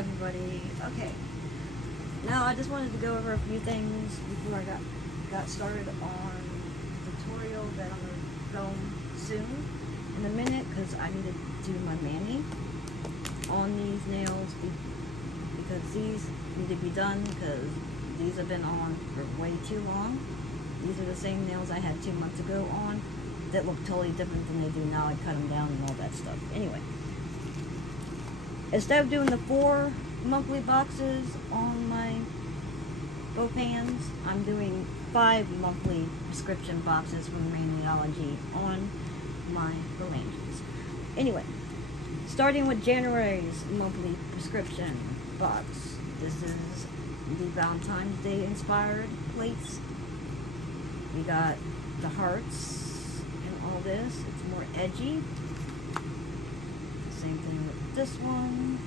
everybody. Okay, now I just wanted to go over a few things before I got started on the tutorial that I'm going to film soon in a minute, because I need to do my mani on these nails because these need to be done because these have been on for way too long. These are the same nails I had 2 months ago on that look totally different than they do now. I cut them down and all that stuff. Anyway, instead of doing the 4 monthly boxes on my both hands, I'm doing 5 monthly prescription boxes from maniology on my phalanges. Anyway, starting with January's monthly prescription box. This is the Valentine's Day inspired plates. We got the hearts and all this. It's more edgy. Same thing with this one.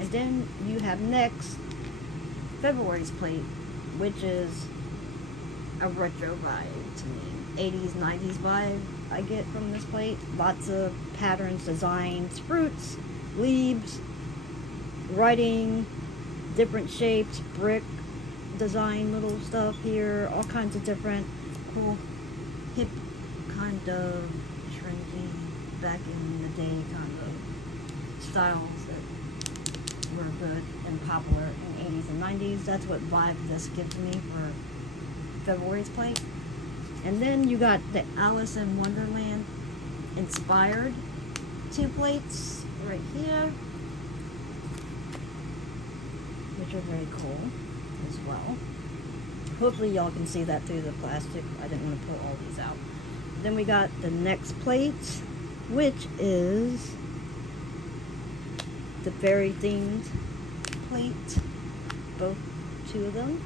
And then you have next February's plate, which is a retro vibe to me. 80s, 90s vibe I get from this plate. Lots of patterns, designs, fruits, leaves, writing, different shapes, brick design, little stuff here, all kinds of different cool hip kind of trendy back in the day kind of styles that were good and popular in 80s and 90s. That's what vibe this gives me for February's plate. And then you got the Alice in Wonderland inspired 2 plates right here, which are very cool as well. Hopefully y'all can see that through the plastic. I didn't want to pull all these out. Then we got the next plate, which is the fairy themed plate, both 2 of them,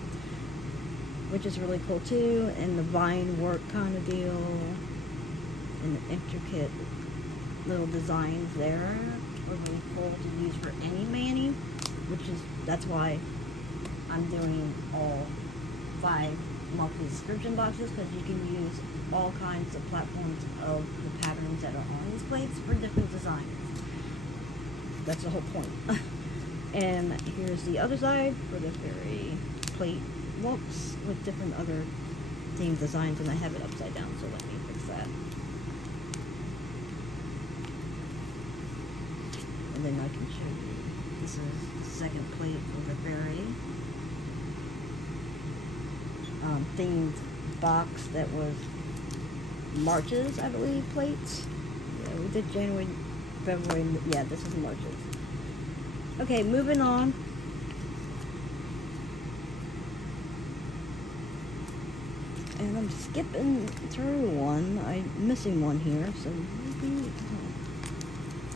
which is really cool too, and the vine work kind of deal, and the intricate little designs there are really cool to use for any mani, that's why I'm doing all 5 monthly subscription boxes, because you can use all kinds of platforms of the patterns that are on these plates for different designs. That's the whole point. And here's the other side for the fairy plate looks with different other themed designs, and I have it upside down, so let me fix that. And then I can show you, this is the second plate for the fairy themed box that was March's, I believe, plates. Yeah, we did January, February, yeah, this is March's. Okay, moving on. And I'm skipping through one. I'm missing one here, so maybe,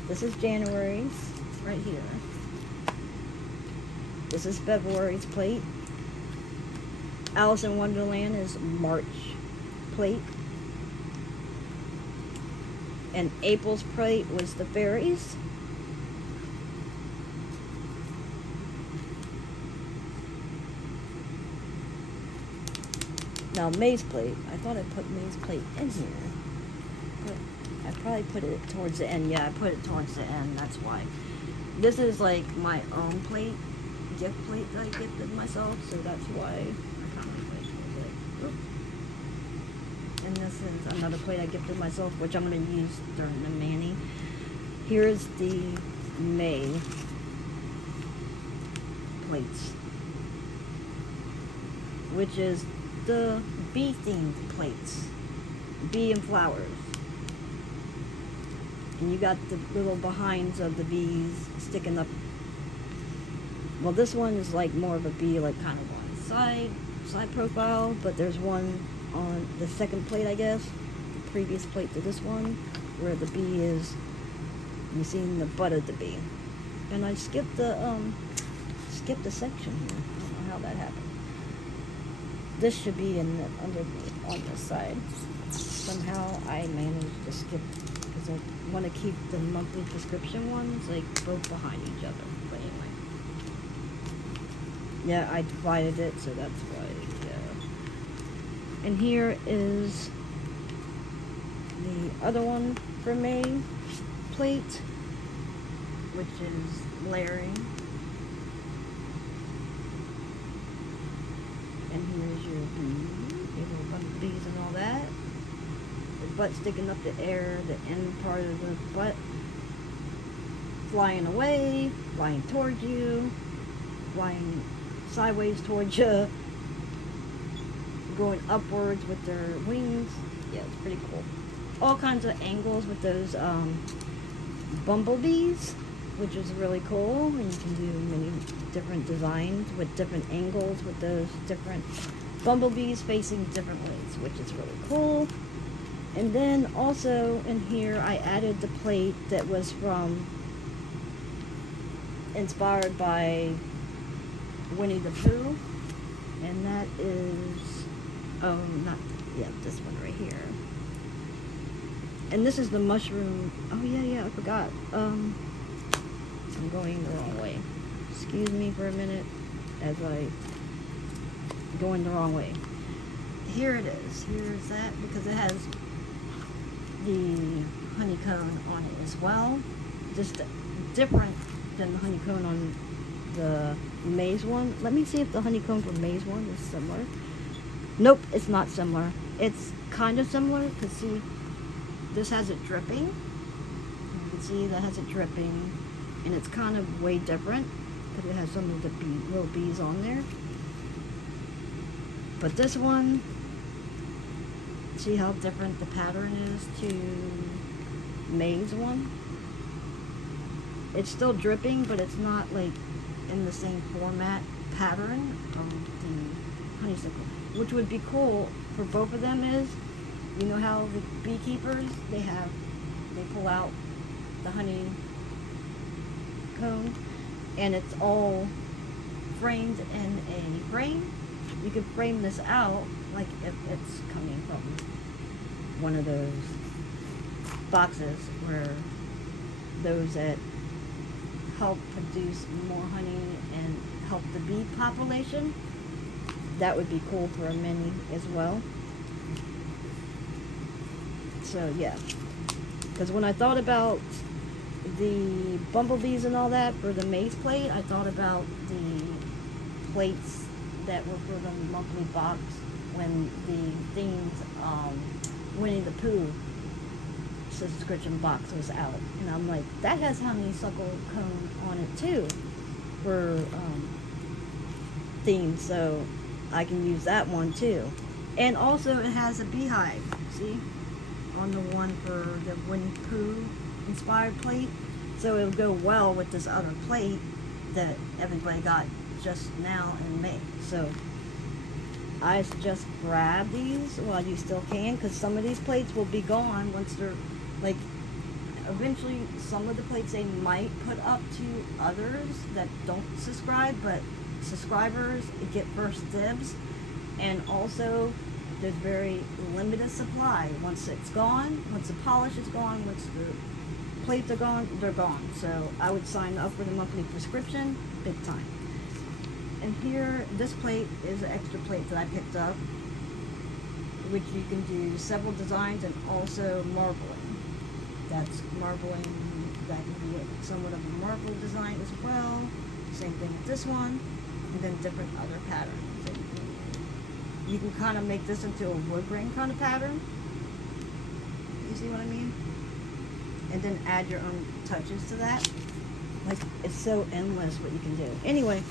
this is January's, right here. This is February's plate. Alice in Wonderland is March plate. And April's plate was the fairies. Now May's plate, I thought I put May's plate in here, but I probably put it towards the end. Yeah, I put it towards the end, that's why. This is like my own plate, gift plate that I gifted myself, so that's why I kind of like it. And this is another plate I gifted myself, which I'm going to use during the mani. Here's the May plates, which is the bee themed plates, bee and flowers, and you got the little behinds of the bees sticking up. Well, this one is like more of a bee, like kind of on side profile, but there's one on the second plate, I guess, the previous plate to this one, where the bee is, you seen the butt of the bee. And I skipped the section here. I don't know how that happened. This should be in the underneath on this side. Somehow I managed to skip, because I want to keep the monthly prescription ones like both behind each other. But anyway, yeah, I divided it, so that's why. And here is the other one for May plate, which is layering. And here's your bee, your little bumblebees and all that. The butt sticking up the air, the end part of the butt flying away, flying towards you, flying sideways towards you, going upwards with their wings. Yeah, it's pretty cool. All kinds of angles with those bumblebees, which is really cool. And you can do many different designs with different angles with those different bumblebees facing different ways, which is really cool. And then also in here I added the plate that was inspired by Winnie the Pooh, and that is, this one right here. And this is the mushroom. Oh yeah, I forgot. I'm going the wrong way. Excuse me for a minute as I going the wrong way. Here it is. Here's that, because it has the honeycomb on it as well. Just different than the honeycomb on the maze one. Let me see if the honeycomb from maze one is similar. Nope, it's not similar. It's kind of similar, because see, this has it dripping. You can see that has it dripping, and it's kind of way different because it has some of the little bees on there. But this one, see how different the pattern is to maze one? It's still dripping, but it's not like in the same format pattern of the honeysuckle. Which would be cool for both of them is, you know how the beekeepers, they pull out the honey comb and it's all framed in a frame. You could frame this out like if it's coming from one of those boxes where those that help produce more honey and help the bee population. That would be cool for a mini as well. So yeah, because when I thought about the bumblebees and all that for the maze plate, I thought about the plates that were for the monthly box when the themed Winnie the Pooh subscription box was out, and I'm like, that has honeysuckle cone on it too for themes, so I can use that one too. And also it has a beehive, see, on the one for the Winnie the Pooh inspired plate, so it'll go well with this other plate that everybody got just now in May. So I suggest grab these while you still can, because some of these plates will be gone once they're, like, eventually some of the plates they might put up to others that don't subscribe, but subscribers get first dibs. And also there's very limited supply. Once it's gone, once the polish is gone, once the plates are gone, they're gone. So I would sign up for the monthly prescription big time. And here, this plate is an extra plate that I picked up, which you can do several designs and also marbling. That's marbling, that can be somewhat of a marble design as well. Same thing with this one, and then different other patterns. And you can kind of make this into a wood grain kind of pattern. You see what I mean? And then add your own touches to that. Like, it's so endless what you can do. Anyway,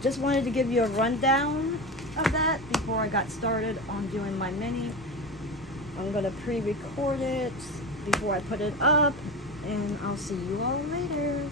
just wanted to give you a rundown of that before I got started on doing my mini. I'm going to pre-record it before I put it up, and I'll see you all later.